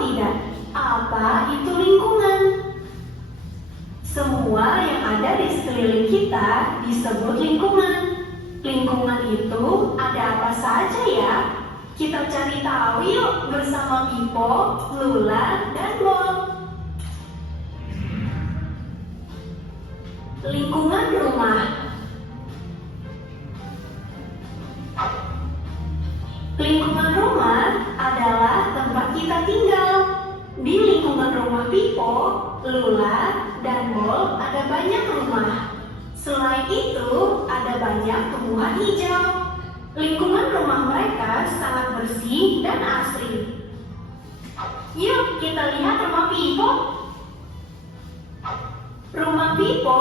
tidak? Apa itu lingkungan? Semua yang ada di sekeliling kita disebut lingkungan. Lingkungan itu ada apa saja ya? Kita cari tahu yuk bersama Pipo, Lula, dan Bol. Lingkungan rumah. Lingkungan rumah adalah tempat kita tinggal. Di lingkungan rumah Pipo, Lula, dan Bol ada banyak rumah. Selain itu, ada banyak tumbuhan hijau. Lingkungan rumah mereka sangat bersih dan asri. Yuk kita lihat rumah Pipo. Rumah Pipo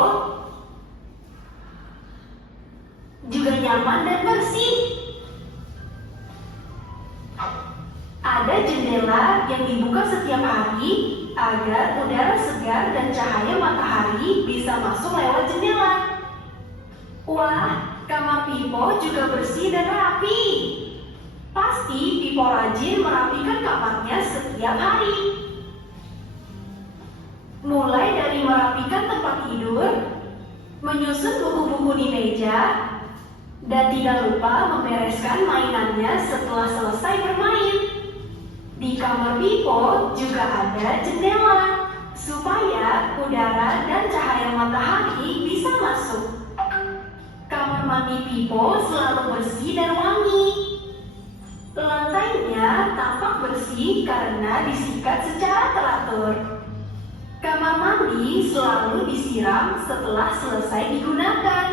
juga nyaman dan bersih. Ada jendela yang dibuka setiap hari agar udara segar dan cahaya matahari bisa masuk lewat jendela. Wah, kamar Pipo juga bersih dan rapi. Pasti Pipo rajin merapikan kamarnya setiap hari. Mulai dari merapikan tempat tidur, menyusun buku-buku di meja, dan tidak lupa membereskan mainannya setelah selesai bermain. Di kamar Pipo juga ada jendela supaya udara dan cahaya matahari bisa masuk. Kamar mandi Pipo selalu bersih dan wangi. Lantainya tampak bersih karena disikat secara teratur. Kamar mandi selalu disiram setelah selesai digunakan.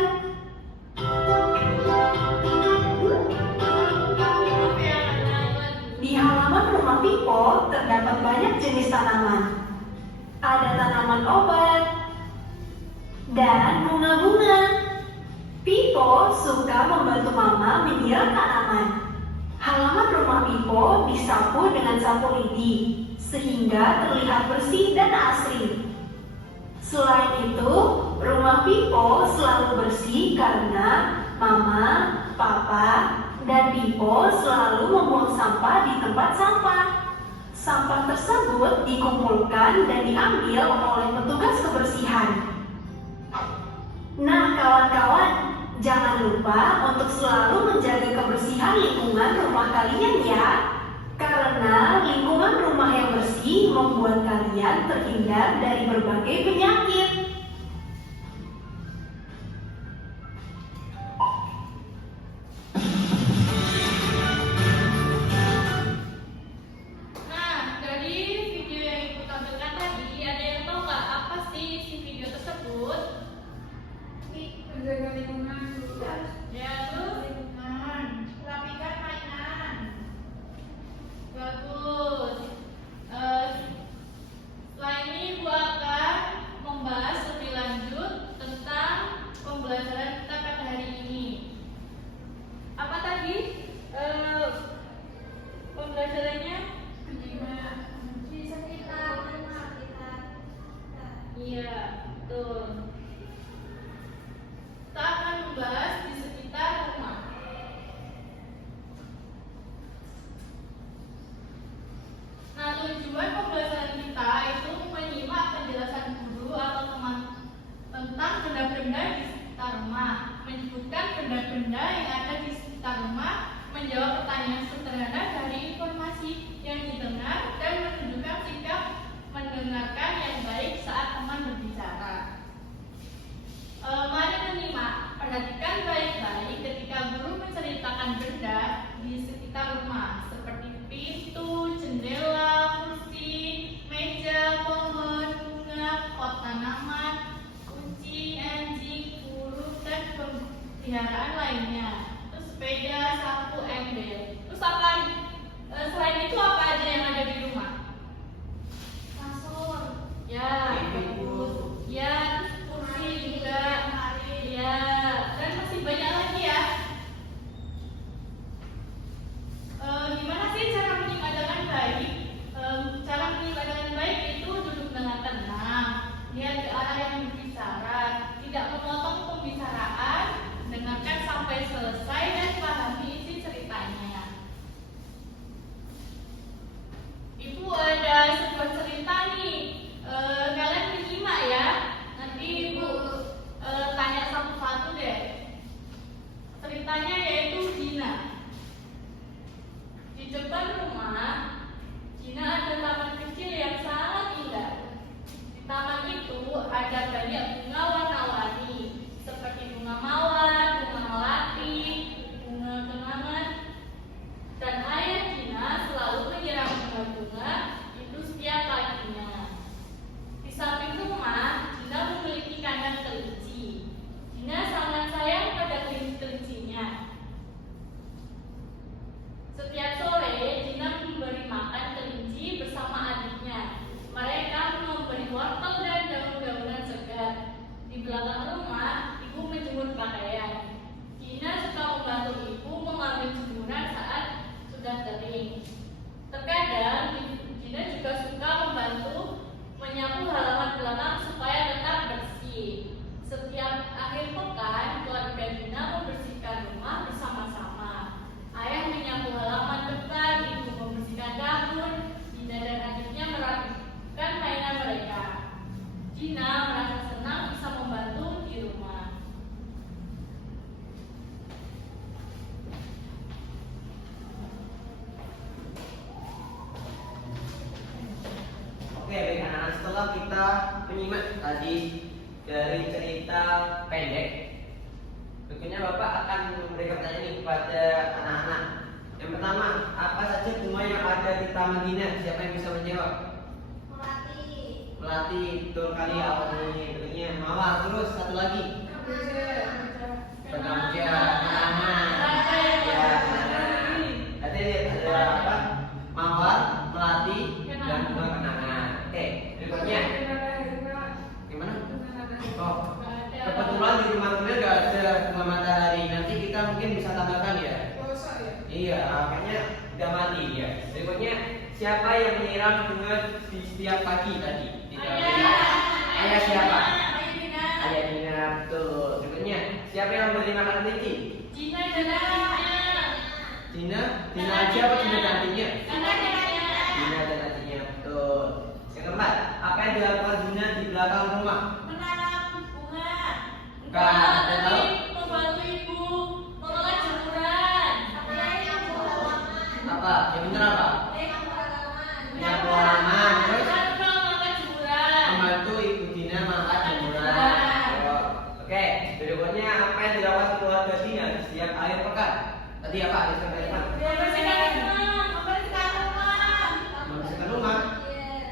Di halaman rumah Pipo terdapat banyak jenis tanaman. Ada tanaman obat dan bunga-bunga. Pipo suka membantu Mama menyiram tanaman. Halaman rumah Pipo disapu dengan sapu lidi sehingga terlihat bersih dan asri. Selain itu, rumah Pipo selalu bersih karena Mama, Papa, dan Pipo selalu membuang sampah di tempat sampah. Sampah tersebut dikumpulkan dan diambil oleh petugas kebersihan. Nah kawan-kawan, jangan lupa untuk selalu menjaga kebersihan lingkungan rumah kalian ya. Karena lingkungan rumah yang bersih membuat kalian terhindar dari berbagai penyakit. Nah, dari video yang ibu tampilkan tadi, ada yang tahu nggak apa sih isi video tersebut? Menjaga lingkungan dulu. Ya, terus Lingkungan. Rapikan mainan. bagus. Setelah ini ibu akan membahas lebih lanjut tentang pembelajaran kita pada hari ini. Apa tadi pembelajarannya? Di sekitar rumah kita. Iya, betul. Kita akan membahas di sekitar rumah. Nah, tujuan pembelajaran kita itu menyimak penjelasan guru atau teman tentang benda-benda di sekitar rumah, menyebutkan benda-benda yang ada di sekitar rumah, menjawab pertanyaan sederhana dari informasi yang didengar, dan menunjukkan sikap mendengarkan yang baik saat teman berbicara. Mari menyimak, perhatikan baik-baik ketika guru menceritakan benda di sekitar rumah seperti pintu, jendela, kursi, meja, pohon, bunga, pot tanaman, kunci, anjing, burung, dan peliharaan lainnya. Terus sepeda, sapu, ember. Terus apa? Selain itu apa aja yang ada di rumah? Kasur. Ya, bagus. Ya, terus kursi juga. Ya, dan masih banyak lagi ya. Gimana sih cara menyimak dengan baik? Cara menyimak dengan baik itu duduk dengan tenang, lihat ke arah yang berbicara, tidak memotong pembicaraan, dengarkan sampai selesai dan pahami Setiap sore, Gina memberi makan kelinci bersama adiknya. Mereka memberi wortel dan daun-daunan segar. Di belakang rumah, ibu menjemur pakaian. Gina suka membantu ibu mengambil jemuran saat sudah kering. Terkadang, Gina juga suka membantu menyapu halaman belakang supaya tetap bersih. Setiap akhir pekan, keluarga Gina membersihkan rumah bersama-sama. Ayah menyapu halaman depan, ibu membersihkan dapur, Gina dan adiknya merapikan mainan mereka. Gina merasa senang bisa membantu di rumah. Oke, baik anak-anak, setelah kita menyimak tadi dari cerita pendek, tentunya Bapak akan memberikan pertanyaan ini kepada anak-anak. Yang pertama, apa saja bunga yang ada di Taman Gina? Siapa yang bisa menjawab? Melati. Melati, betul kali awal ini. Bentuknya mawar. Terus satu lagi. Penamja, kenangan. Ya, kenangan. Tadi ada apa? Mawar, melati, dan bunga kenangan. Oke, berikutnya. Gimana? Oh, kebetulan di rumah kita nggak ada bunga matahari. Nanti kita mungkin bisa tambahkan ya. Iya, kayaknya udah mati ya. Berikutnya, siapa yang menyiram bunga di setiap pagi tadi? Ayah siapa? Ayah Dina, betul. Berikutnya, siapa yang memberi makan kelinci? Gina dan adiknya. Dina aja apa Dina dan adiknya? Gina dan adiknya. Dina dan adiknya, betul. Yang keempat, apa yang dilakukan Dina di belakang rumah? Menanam bunga. Bukan, ada tahu? Membantu ibu mengolah jemuran. Apa? Yang benar apa? Menyapu Menyapu halaman. Terus Tanpa mengangkat jemuran. membantu ibu Dina mengangkat jemuran. Oh, oke, berikutnya apa yang dilakukan keluarga Dina di setiap akhir pekan? Tadi apa? Akhir pekan. Membersihkan rumah. Membersihkan rumah. Membersihkan rumah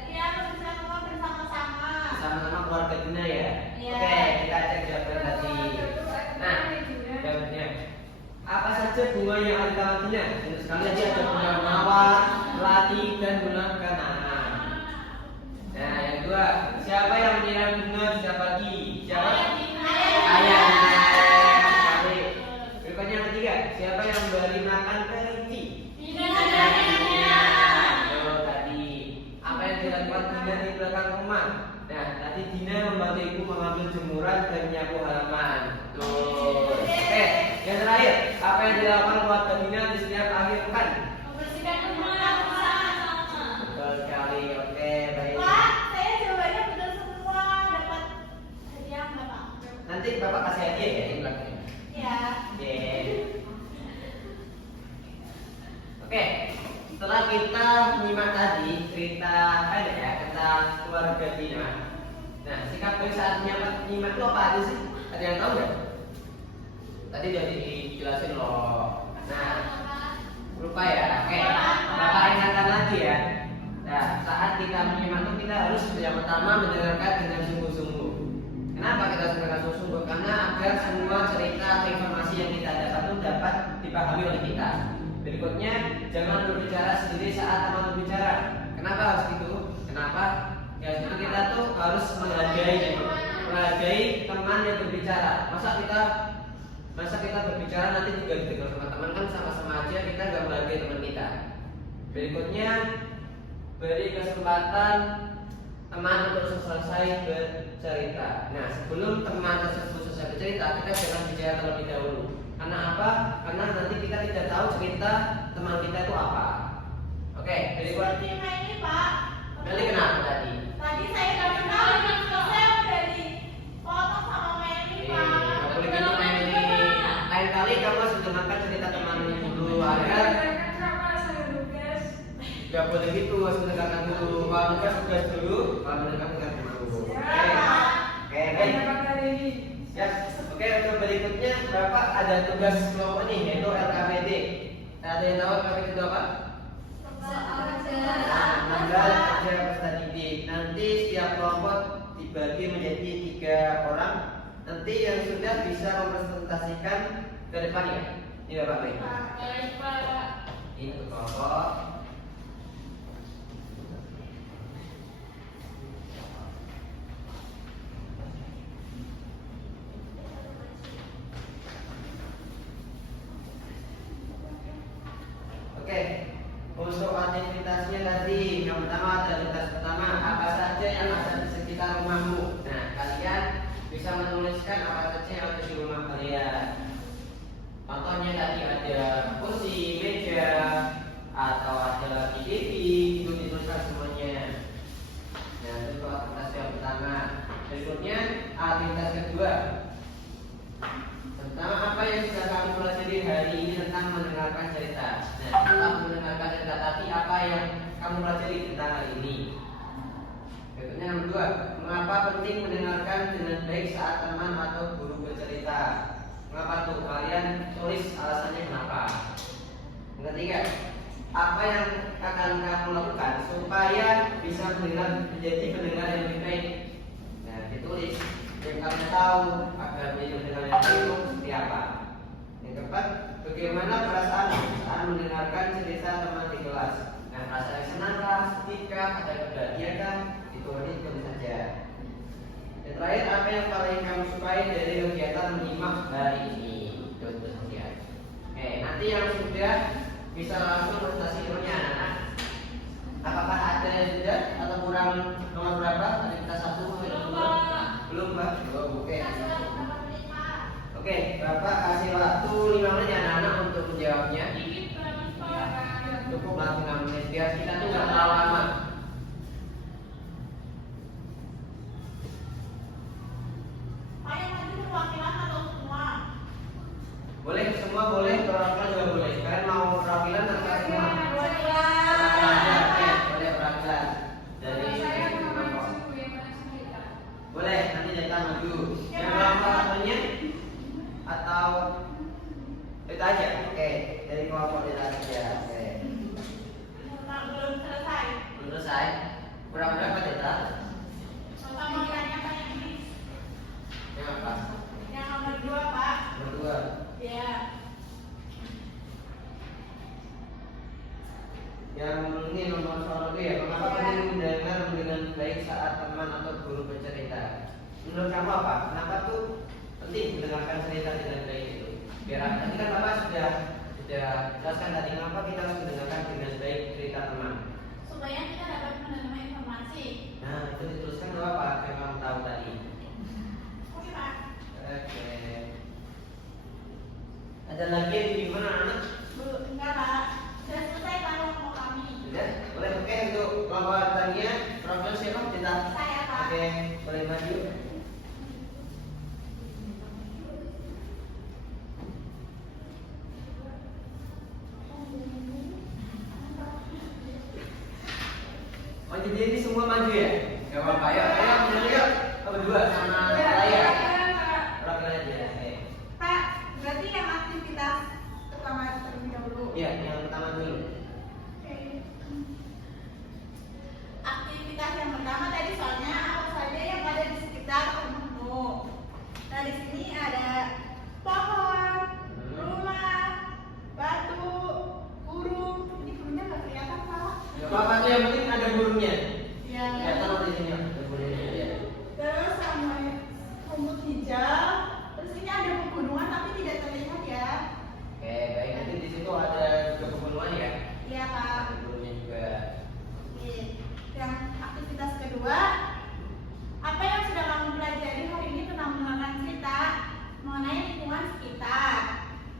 Iya, membersihkan rumah bersama-sama. sama-sama keluarga Dina ya. Iya. Oke, kita cek jawaban tadi. Nah, jawabannya. Apa saja bunga yang ada di Taman Dina? Untuk sekali lagi ada bunga mawar, melati, dan bunga kenangan. Nah, yang kedua, siapa yang menyiram bunga di setiap pagi? Siapa? Ayah Dina. Sekali. Berikutnya yang ketiga, siapa yang memberi makan kelinci? Gina dan adiknya. Betul tadi. Apa yang dilakukan Dina di belakang rumah? Nah, tadi Dina membantu ibu mengambil jemuran dan menyapu halaman. Tuh. Oke, yang terakhir, apa yang dilakukan keluarga Dina di setiap akhir pekan? Membersihkan rumah bersama-sama. Betul sekali. Oke, baik. Pak, saya jawabannya betul semua. Dapat hadiah nggak, Pak? Nanti Bapak kasih hadiah ya di belakang. Ya. Oke. Oke, setelah kita menyimak tadi cerita pendek ya tentang keluarga Dina. Nah, sikap baik saat menyimak itu apa aja sih? Ada yang tahu nggak? Tadi udah dijelasin loh. Nah, lupa ya. Oke, Bapak ingatkan lagi ya. Nah, saat kita menyimak itu kita harus yang pertama mendengarkan dengan sungguh-sungguh. Kenapa kita harus mendengarkan sungguh-sungguh? Karena agar semua cerita atau informasi yang kita dapat itu dapat dipahami oleh kita. Berikutnya, jangan berbicara sendiri saat teman berbicara. Kenapa harus gitu? Kenapa? Ya, itu kita tuh harus menghargai teman yang berbicara. Masa kita berbicara nanti juga didengar teman-teman, kan sama-sama aja kita nggak menghargai teman kita. Berikutnya, beri kesempatan teman untuk selesai bercerita. Nah, sebelum teman tersebut selesai bercerita, kita jangan bicara terlebih dahulu. Karena apa? Karena nanti kita tidak tahu cerita teman kita itu apa. Oke, berikut. Seperti ini, Pak. Nanti kenapa tadi? Tadi saya udah kenal, saya udah dipotong sama Meli, Pak. Nggak boleh gitu main ini. Lain kali kamu harus dengarkan cerita temanmu dulu agar nggak boleh gitu, harus mendengarkan dulu. Kalau tugas dulu, kalau mendengarkan dulu. Oke, baik. Ya, oke, untuk berikutnya Bapak ada tugas kelompok nih, yaitu LKPD. Ada yang tahu LKPD itu apa? Lembaga Kerja Peserta Didik. Nanti setiap kelompok dibagi menjadi 3 orang. Nanti yang sudah bisa mempresentasikan ke depannya. Iya Pak. Baik. Baik, Pak. Ini untuk kelompok. Oke, untuk aktivitasnya tadi yang pertama, aktivitas pertama apa saja yang ada di sekitar rumahmu. Nah, kalian bisa menuliskan apa saja yang ada di rumah kalian. Contohnya tadi ada kursi, meja, atau ada TV, itu dituliskan semuanya. Nah, itu aktivitas yang pertama. Berikutnya aktivitas kedua. Pertama, apa yang bisa kamu pelajari hari ini tentang mendengarkan cerita? Nah, setelah mendengarkan cerita tadi, apa yang kamu pelajari tentang hari ini? Berikutnya yang kedua, mengapa penting mendengarkan dengan baik saat teman atau guru bercerita? Mengapa tuh? Kalian tulis alasannya kenapa. Yang ketiga, apa yang akan kamu lakukan supaya bisa menjadi pendengar yang lebih baik? Nah, ditulis. Yang kalian tahu agar menjadi pendengar yang baik itu seperti apa. Yang keempat, bagaimana perasaan saat mendengarkan cerita teman di kelas? Nah, perasaan yang senang kah, sedih kah, ada kebahagiaan kah? Ditulis saja. Yang terakhir, apa yang paling kamu sukai dari kegiatan menyimak hari ini? Tulis saja. Oke, nanti yang sudah bisa langsung presentasi ilmunya anak-anak. Apakah ada yang sudah atau kurang nomor berapa? Aktivitas 1 belum, Pak. Oh, oke. Oke, Bapak kasih waktu 5 menit ya anak-anak untuk menjawabnya. Cukup lah 5 menit biar kita tuh nggak terlalu lama. Pak yang maju perwakilan atau semua? Boleh semua, boleh perwakilan juga boleh. Kalian mau perwakilan atau semua? Perwakilan. Oke, boleh perwakilan. Dari kelompok. Boleh, nanti kita maju. Yang kelompok satunya atau itu aja. Oke, dari kelompok kita aja. Oke. Belum selesai. Belum selesai. Kurang berapa data? Sama tanya Pak yang ini. Yang apa? Yang nomor 2, Pak. Nomor 2. Ya. Yang ini nomor soal itu ya. Mengapa penting mendengar dengan baik saat teman atau guru bercerita? Menurut kamu apa? Kenapa tuh penting mendengarkan cerita dengan baik itu? Biar tadi kan Bapak sudah jelaskan tadi kenapa kita harus mendengarkan dengan baik cerita teman. Supaya kita dapat menerima informasi. Nah, itu dituliskan dulu apa yang kamu tahu tadi. Oke, Pak. Oke. Ada lagi yang gimana anak? Enggak, Pak. Sudah selesai kalau mau kami. Sudah? Boleh oke untuk kelompok tanya profil siapa kita? Saya, Pak. Oke, boleh maju. Oh jadi ini semua maju ya? Gak apa-apa ya. Ayo maju yuk. Berdua sama saya. Perwakilan aja. Oke. Pak, berarti yang aktivitas pertama terlebih dahulu. Iya, yang pertama dulu. Oke. Aktivitas yang pertama tadi soalnya apa saja yang ada di sekitar rumahmu. Nah, di sini ada pohon, rumah, batu, burung. Ini burungnya nggak kelihatan, Pak. Gak apa-apa tuh yang penting ada burungnya. Ya. Kelihatan di sini ada burungnya ya. Terus sama rumput hijau. Terus ini ada pegunungan tapi tidak terlihat ya. Oke, baik nanti di situ ada juga pegunungan ya. Iya, Pak. Ada burungnya juga. Oke. Yang aktivitas kedua, apa yang sudah kamu pelajari hari ini tentang mengenalkan cerita mengenai lingkungan sekitar?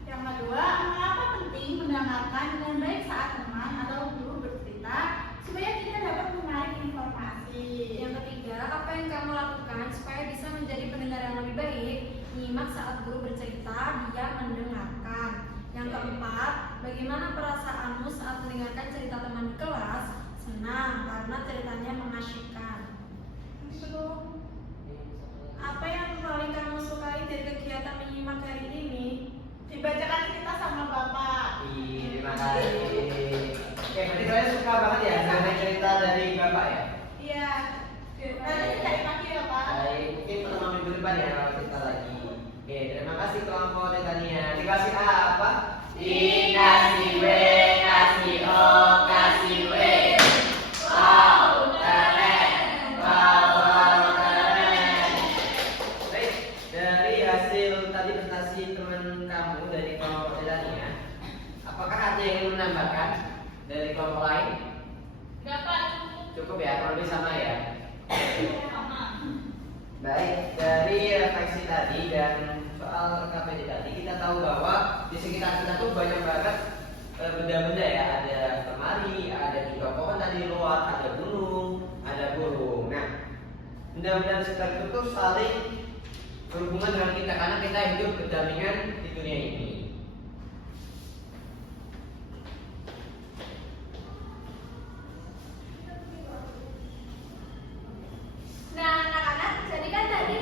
Yang kedua, mengapa penting mendengarkan dengan baik saat teman atau guru bercerita supaya kita dapat menarik informasi? Yang ketiga, apa yang kamu lakukan supaya bisa menjadi pendengar yang lebih baik? Nyimak saat guru bercerita, dia mendengarkan. Yang keempat, bagaimana perasaanmu saat mendengarkan cerita teman di kelas? Senang, karena ceritanya mengasyikkan. Apa yang paling kamu sukai dari kegiatan menyimak hari ini? Dibacakan cerita sama Bapak. Terima kasih. Oke, berarti kalian suka banget ya dengan cerita dari Bapak ya? Iya. Nanti cari lagi ya, Pak. Baik, mungkin pertemuan minggu depan ya kalau kita lagi. Oke, terima kasih kelompok Tania. Dikasih apa? Dikasih B, kasih menambahkan dari kelompok lain? Enggak Pak, cukup. Cukup ya, kurang lebih sama ya. Sama. Baik, dari refleksi tadi dan soal KPD tadi kita tahu bahwa di sekitar kita tuh banyak banget benda-benda ya. Ada lemari, ada juga pohon tadi di luar, ada gunung, ada burung. Nah, benda-benda di sekitar itu tuh saling berhubungan dengan kita karena kita hidup berdampingan di dunia ini. Nah, anak-anak, jadi kan tadi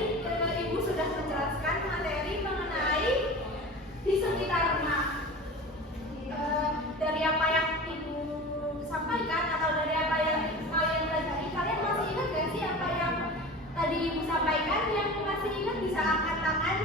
Ibu sudah menjelaskan materi mengenai di sekitar rumah. Dari apa yang Ibu sampaikan atau dari apa yang kalian pelajari, kalian masih ingat gak sih apa yang tadi Ibu sampaikan? Yang masih ingat bisa angkat tangan.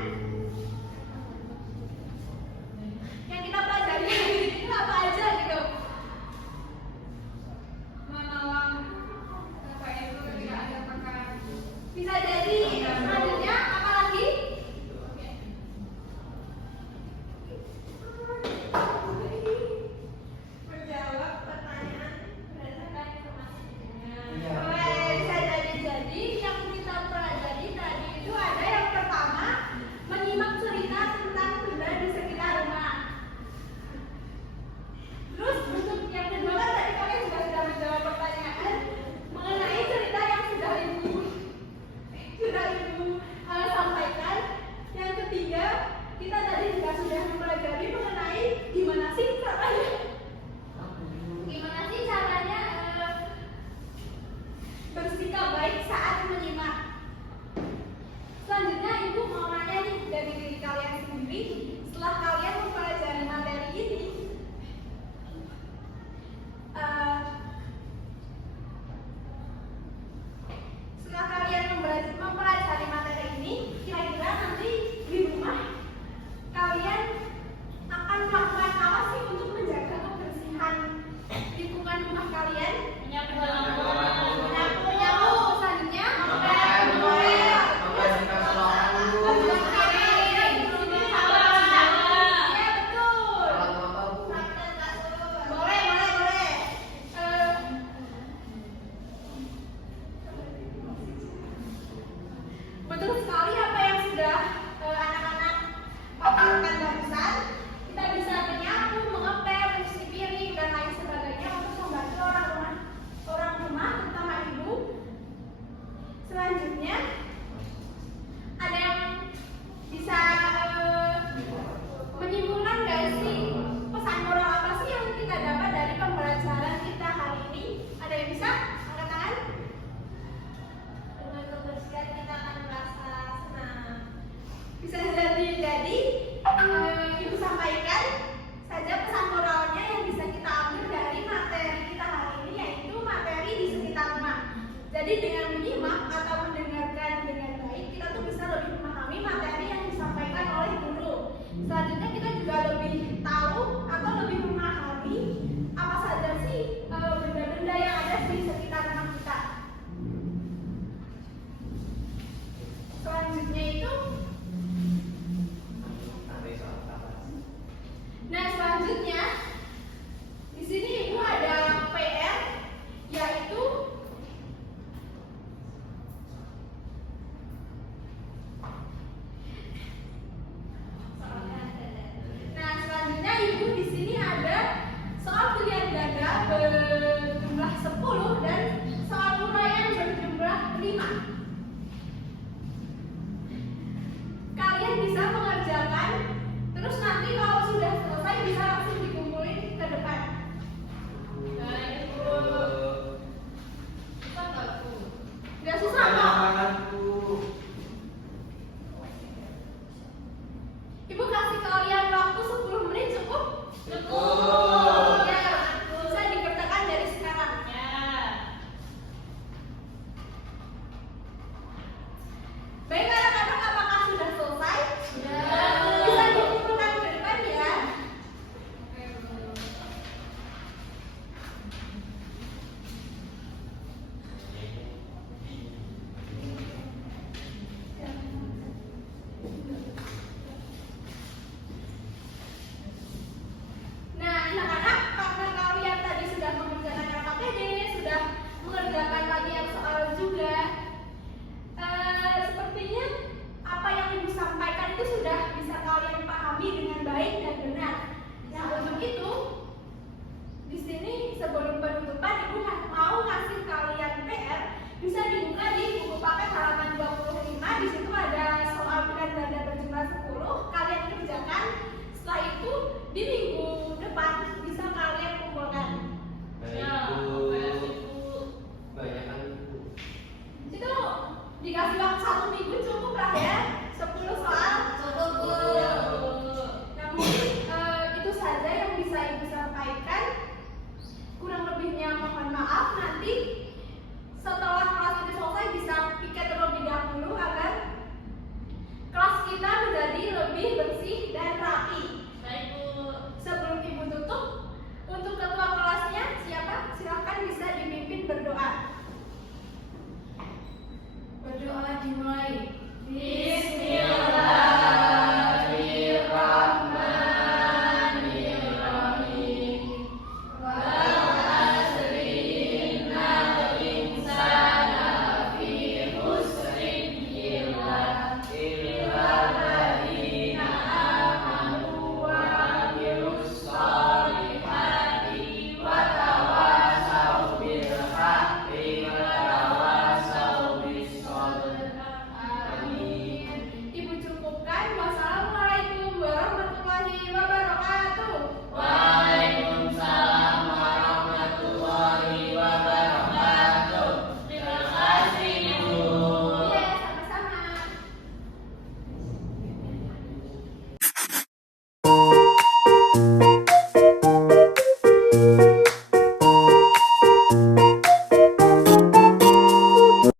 sampaikan